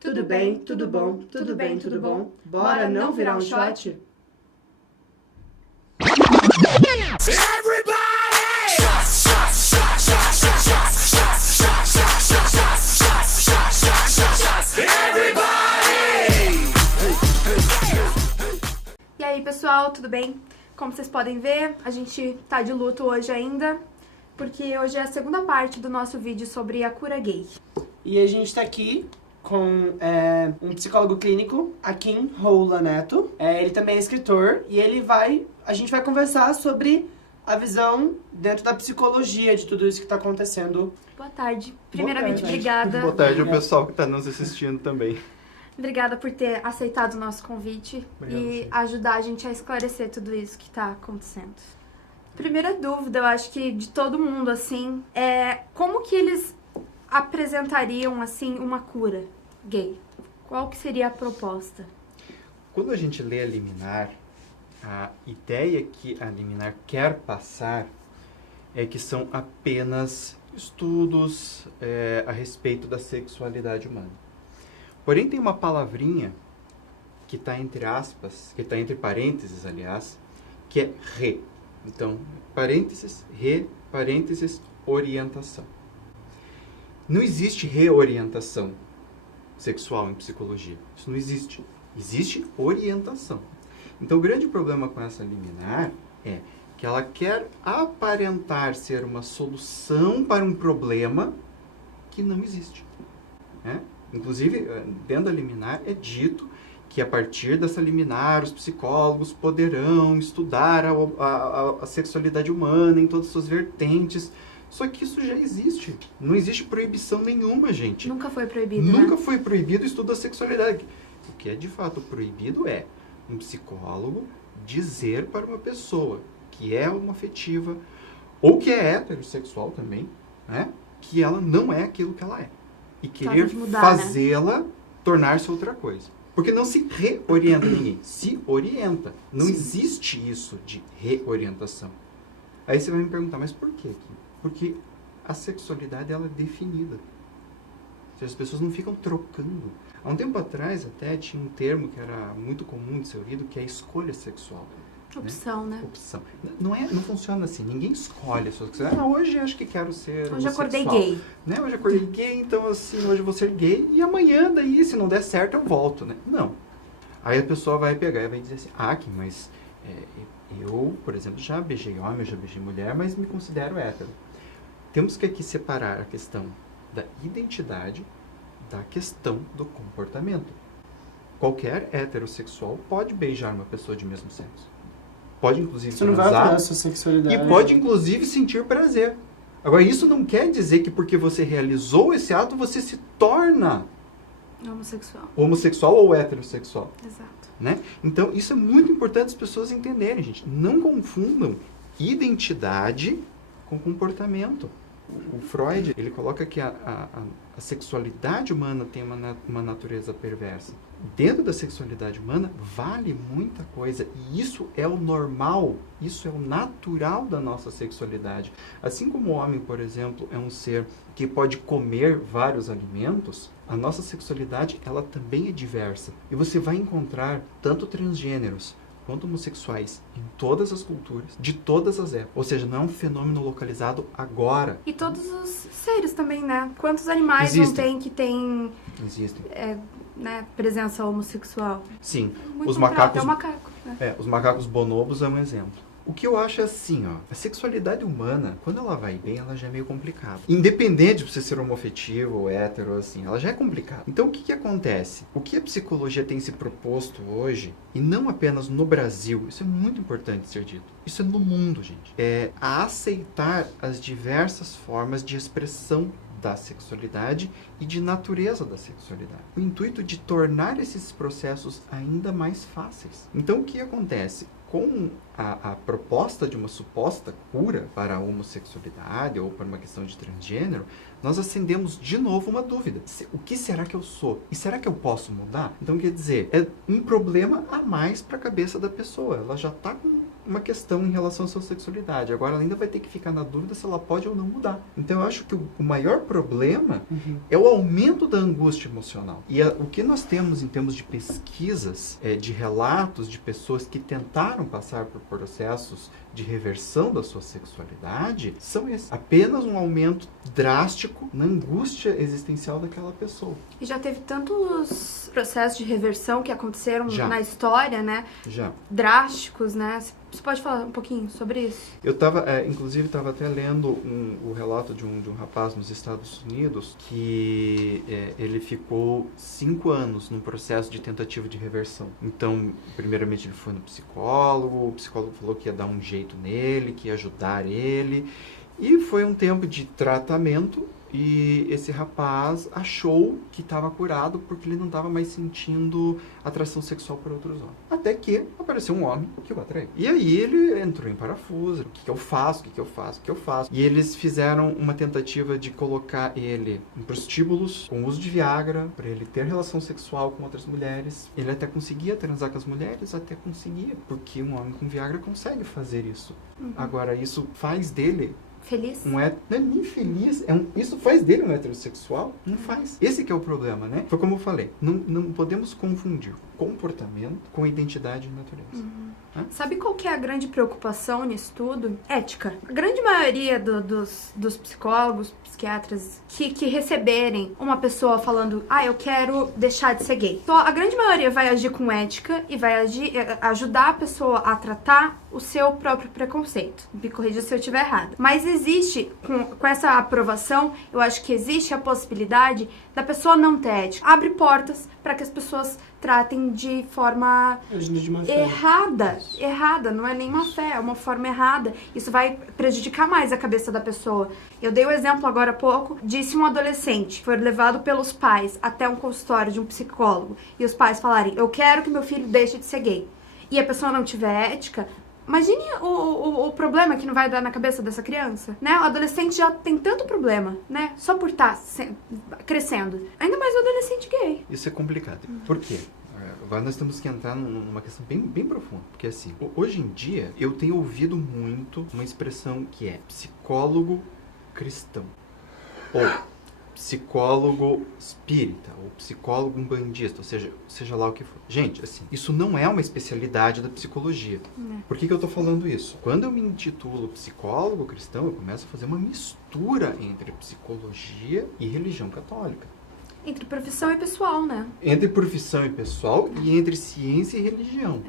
Tudo bem, tudo bom, tudo bem, tudo bom? Bora não virar um shot? E aí, pessoal, tudo bem? Como vocês podem ver, a gente tá de luto hoje ainda, porque hoje é a segunda parte do nosso vídeo sobre a cura gay. E a gente tá aqui com um psicólogo clínico, Akin Roula Neto. Ele também é escritor e a gente vai conversar sobre a visão dentro da psicologia de tudo isso que tá acontecendo. Boa tarde. Primeiramente, tarde. obrigada. Boa tarde ao pessoal que está nos assistindo também. Obrigada por ter aceitado o nosso convite Obrigado, e sim. ajudar a gente a esclarecer tudo isso que tá acontecendo. Primeira dúvida, eu acho que de todo mundo, assim, é como que eles apresentariam, assim, uma cura gay? Qual que seria a proposta? Quando a gente lê a liminar, a ideia que a liminar quer passar é que são apenas estudos a respeito da sexualidade humana. Porém, tem uma palavrinha que está entre aspas, que está entre parênteses, aliás, que é re. Então, parênteses, re, parênteses, orientação. Não existe reorientação sexual em psicologia. Isso não existe. Existe orientação. Então, o grande problema com essa liminar é que ela quer aparentar ser uma solução para um problema que não existe. Né? Inclusive, dentro da liminar é dito que a partir dessa liminar os psicólogos poderão estudar a sexualidade humana em todas as suas vertentes. Só que isso já existe. Não existe proibição nenhuma, gente. Nunca foi proibido, Nunca né? foi proibido o estudo da sexualidade. O que é de fato proibido é um psicólogo dizer para uma pessoa que é homoafetiva ou que é heterossexual também, né, que ela não é aquilo que ela é. E querer tem que mudar, fazê-la tornar-se outra coisa. Porque não se reorienta ninguém, se orienta. Não Sim. existe isso de reorientação. Aí você vai me perguntar, mas por quê? Porque a sexualidade ela é definida. As pessoas não ficam trocando. Há um tempo atrás até tinha um termo que era muito comum de ser ouvido, que é a escolha sexual. Opção, né? Opção. Não funciona assim. Ninguém escolhe a sua sexualidade. Hoje acho que quero ser Hoje acordei homossexual. gay. Né? Hoje acordei gay, então assim, hoje eu vou ser gay e amanhã daí, se não der certo, eu volto, né? Não. Aí a pessoa vai pegar e vai dizer assim, Kim, mas eu, por exemplo, já beijei homem, já beijei mulher, mas me considero hétero. Temos que aqui separar a questão da identidade da questão do comportamento. Qualquer heterossexual pode beijar uma pessoa de mesmo sexo. Pode, inclusive, Isso não vai transar alterar a sua sexualidade. e pode, inclusive, sentir prazer. Agora, isso não quer dizer que porque você realizou esse ato, você se torna Homossexual. homossexual ou heterossexual. Exato. Né? Então, isso é muito importante as pessoas entenderem, gente. Não confundam identidade com comportamento. O Freud, ele coloca que a sexualidade humana tem uma natureza perversa. Dentro da sexualidade humana, vale muita coisa. E isso é o normal, isso é o natural da nossa sexualidade. Assim como o homem, por exemplo, é um ser que pode comer vários alimentos, a nossa sexualidade, ela também é diversa. E você vai encontrar tanto transgêneros quanto homossexuais em todas as culturas, de todas as épocas. Ou seja, não é um fenômeno localizado agora. E todos os seres também, né? Quantos animais Existem. não tem que tem Existem. né, presença homossexual? Sim, Muito os natural, macacos, até o macaco, né? os macacos bonobos é um exemplo. O que eu acho é assim, ó, a sexualidade humana, quando ela vai bem, ela já é meio complicada. Independente de você ser homoafetivo ou hétero, assim, ela já é complicada. Então, o que acontece? O que a psicologia tem se proposto hoje, e não apenas no Brasil, isso é muito importante ser dito, isso é no mundo, gente, é a aceitar as diversas formas de expressão da sexualidade e de natureza da sexualidade. O intuito de tornar esses processos ainda mais fáceis. Então, o que acontece? Com a proposta de uma suposta cura para a homossexualidade ou para uma questão de transgênero, nós acendemos de novo uma dúvida. O que será que eu sou? E será que eu posso mudar? Então, quer dizer, é um problema a mais para a cabeça da pessoa. Ela já está com uma questão em relação à sua sexualidade. Agora, ela ainda vai ter que ficar na dúvida se ela pode ou não mudar. Então, eu acho que o maior problema é o aumento da angústia emocional. E o que nós temos em termos de pesquisas, de relatos de pessoas que tentaram passar por processos de reversão da sua sexualidade, são esses. Apenas um aumento drástico na angústia existencial daquela pessoa. E já teve tantos processos de reversão que aconteceram na história, né? Já. Drásticos, né? Você pode falar um pouquinho sobre isso? Eu inclusive estava até lendo o relato de um rapaz nos Estados Unidos que ele ficou 5 anos num processo de tentativa de reversão. Então, primeiramente ele foi no psicólogo, o psicólogo falou que ia dar um jeito nele, que ia ajudar ele, e foi um tempo de tratamento. E esse rapaz achou que estava curado porque ele não estava mais sentindo atração sexual por outros homens. Até que apareceu um homem que o atraiu. E aí ele entrou em parafuso. O que eu faço? O que eu faço? O que eu faço? E eles fizeram uma tentativa de colocar ele em prostíbulos, com uso de Viagra, para ele ter relação sexual com outras mulheres. Ele até conseguia transar com as mulheres, até conseguia, porque um homem com Viagra consegue fazer isso. Agora, isso faz dele feliz? Não é nem feliz. Isso faz dele um heterossexual? Não faz. Esse que é o problema, né? Foi como eu falei. Não podemos confundir comportamento com identidade e natureza. Sabe qual que é a grande preocupação nisso tudo? Ética. A grande maioria dos psicólogos, psiquiatras que receberem uma pessoa falando eu quero deixar de ser gay. Então, a grande maioria vai agir com ética e vai ajudar a pessoa a tratar o seu próprio preconceito. Me corrija se eu estiver errada. Mas existe, com essa aprovação, eu acho que existe a possibilidade da pessoa não ter ética. Abre portas para que as pessoas tratem de forma errada. Errada, não é nem uma fé, é uma forma errada. Isso vai prejudicar mais a cabeça da pessoa. Eu dei o exemplo agora há pouco, disse um adolescente, foi levado pelos pais até um consultório de um psicólogo, e os pais falarem, eu quero que meu filho deixe de ser gay. E a pessoa não tiver ética, imagine o problema que não vai dar na cabeça dessa criança, né? O adolescente já tem tanto problema, né? Só por estar crescendo. Ainda mais o adolescente gay. Isso é complicado. Por quê? Agora nós temos que entrar numa questão bem profunda. Porque assim, hoje em dia, eu tenho ouvido muito uma expressão que é psicólogo cristão. Ou psicólogo espírita, ou psicólogo umbandista, ou seja lá o que for. Gente, assim, isso não é uma especialidade da psicologia. Por que eu tô falando isso? Quando eu me intitulo psicólogo cristão, eu começo a fazer uma mistura entre psicologia e religião católica. Entre profissão e pessoal, né? Entre profissão e pessoal e entre ciência e religião.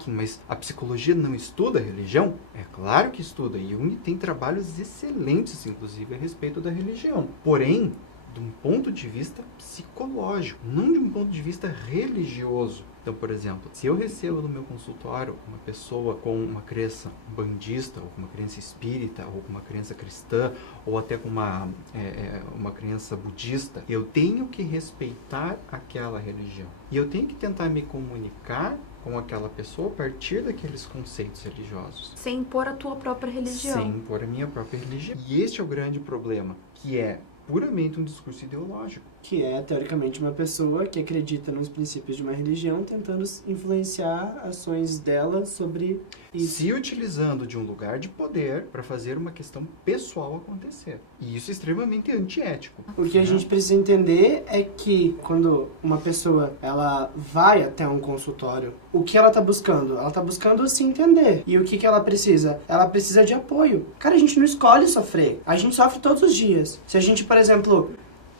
Kim, mas a psicologia não estuda a religião? É claro que estuda. E Jung tem trabalhos excelentes, inclusive, a respeito da religião. Porém, de um ponto de vista psicológico, não de um ponto de vista religioso. Então, por exemplo, se eu recebo no meu consultório uma pessoa com uma crença bandista, ou com uma crença espírita, ou com uma crença cristã, ou até com uma crença budista, eu tenho que respeitar aquela religião. E eu tenho que tentar me comunicar com aquela pessoa a partir daqueles conceitos religiosos. Sem impor a tua própria religião. Sem impor a minha própria religião. E este é o grande problema, que é puramente um discurso ideológico. Que é, teoricamente, uma pessoa que acredita nos princípios de uma religião tentando influenciar ações dela sobre isso. Se utilizando de um lugar de poder para fazer uma questão pessoal acontecer. E isso é extremamente antiético. O que a gente precisa entender é que quando uma pessoa ela vai até um consultório, o que ela tá buscando? Ela tá buscando se entender. E o que ela precisa? Ela precisa de apoio. Cara, a gente não escolhe sofrer. A gente sofre todos os dias. Se a gente, por exemplo,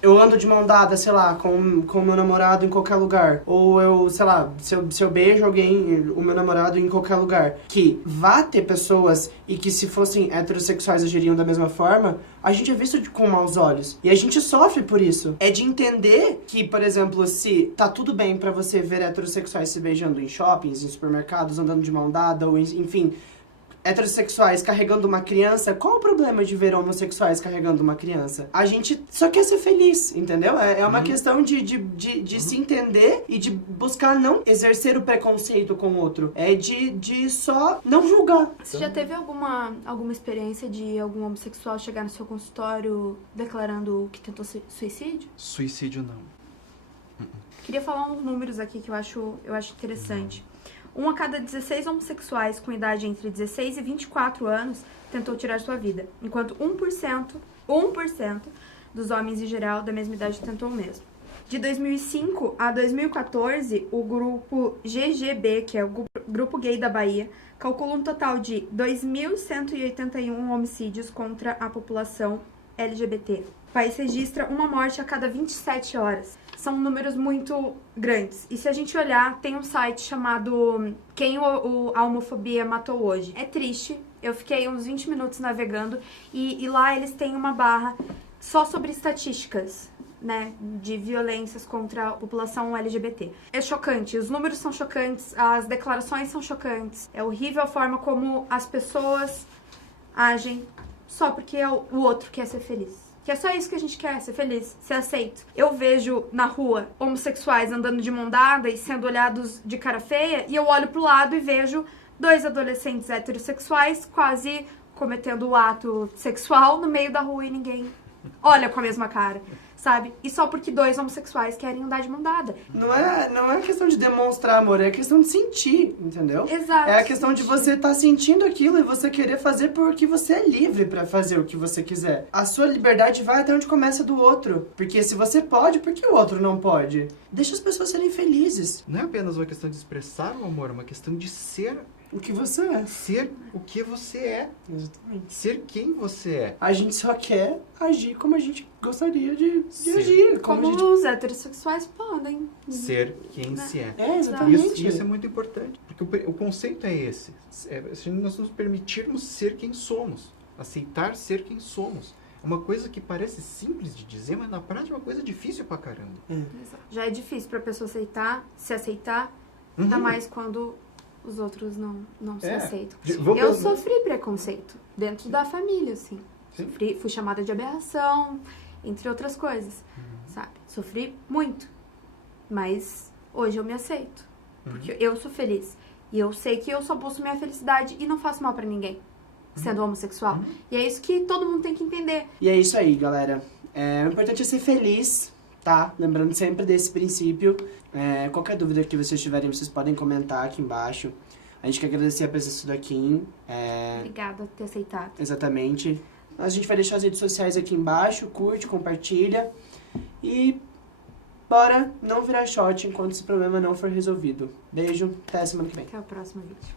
eu ando de mão dada, sei lá, com meu namorado em qualquer lugar. Ou eu, sei lá, se eu beijo alguém, o meu namorado em qualquer lugar. Que vá ter pessoas e que se fossem heterossexuais agiriam da mesma forma, a gente é visto com maus olhos. E a gente sofre por isso. É de entender que, por exemplo, se tá tudo bem pra você ver heterossexuais se beijando em shoppings, em supermercados, andando de mão dada, ou enfim, heterossexuais carregando uma criança, qual o problema de ver homossexuais carregando uma criança? A gente só quer ser feliz, entendeu? É uma questão de se entender e de buscar não exercer o preconceito com o outro. É de só não julgar. Você já teve alguma experiência de algum homossexual chegar no seu consultório declarando que tentou suicídio? Suicídio não. Queria falar uns números aqui que eu acho interessante. 1 a cada 16 homossexuais com idade entre 16 e 24 anos tentou tirar sua vida, enquanto 1% dos homens em geral da mesma idade tentou o mesmo. De 2005 a 2014, o grupo GGB, que é o Grupo Gay da Bahia, calcula um total de 2.181 homicídios contra a população LGBT. O país registra uma morte a cada 27 horas. São números muito grandes. E se a gente olhar, tem um site chamado Quem a Homofobia Matou Hoje. É triste. Eu fiquei uns 20 minutos navegando e lá eles têm uma barra só sobre estatísticas, né, de violências contra a população LGBT. É chocante, os números são chocantes, as declarações são chocantes. É horrível a forma como as pessoas agem só porque o outro quer ser feliz. Que é só isso que a gente quer, ser feliz, ser aceito. Eu vejo na rua homossexuais andando de mão dada e sendo olhados de cara feia, e eu olho pro lado e vejo 2 adolescentes heterossexuais quase cometendo o ato sexual no meio da rua e ninguém olha com a mesma cara, sabe? E só porque 2 homossexuais querem andar de mão dada. Não é questão de demonstrar amor, é questão de sentir, entendeu? Exato. É a questão de você estar sentindo aquilo e você querer fazer porque você é livre pra fazer o que você quiser. A sua liberdade vai até onde começa do outro. Porque se você pode, por que o outro não pode? Deixa as pessoas serem felizes. Não é apenas uma questão de expressar o amor, é uma questão de ser O que você é. ser o que você é. Exatamente. Ser quem você é. A gente só quer agir como a gente gostaria de Sim. agir. Como a gente... os heterossexuais podem. Ser quem Né? se é. É, exatamente. Isso é muito importante. Porque o conceito é esse. Se nós nos permitirmos ser quem somos. Aceitar ser quem somos. É uma coisa que parece simples de dizer, mas na prática é uma coisa difícil pra caramba. Já é difícil pra pessoa se aceitar, ainda mais quando os outros não se aceitam. Eu sofri preconceito dentro da família, assim. Fui chamada de aberração, entre outras coisas, sabe? Sofri muito, mas hoje eu me aceito, porque eu sou feliz. E eu sei que eu só busco minha felicidade e não faço mal pra ninguém, sendo homossexual. E é isso que todo mundo tem que entender. E é isso aí, galera. O importante é ser feliz, tá? Lembrando sempre desse princípio. Qualquer dúvida que vocês tiverem, vocês podem comentar aqui embaixo. A gente quer agradecer a presença do Kim. Obrigada por ter aceitado. Exatamente. A gente vai deixar as redes sociais aqui embaixo. Curte, compartilha. E bora não virar shot enquanto esse problema não for resolvido. Beijo, até a semana que vem. Até o próximo vídeo.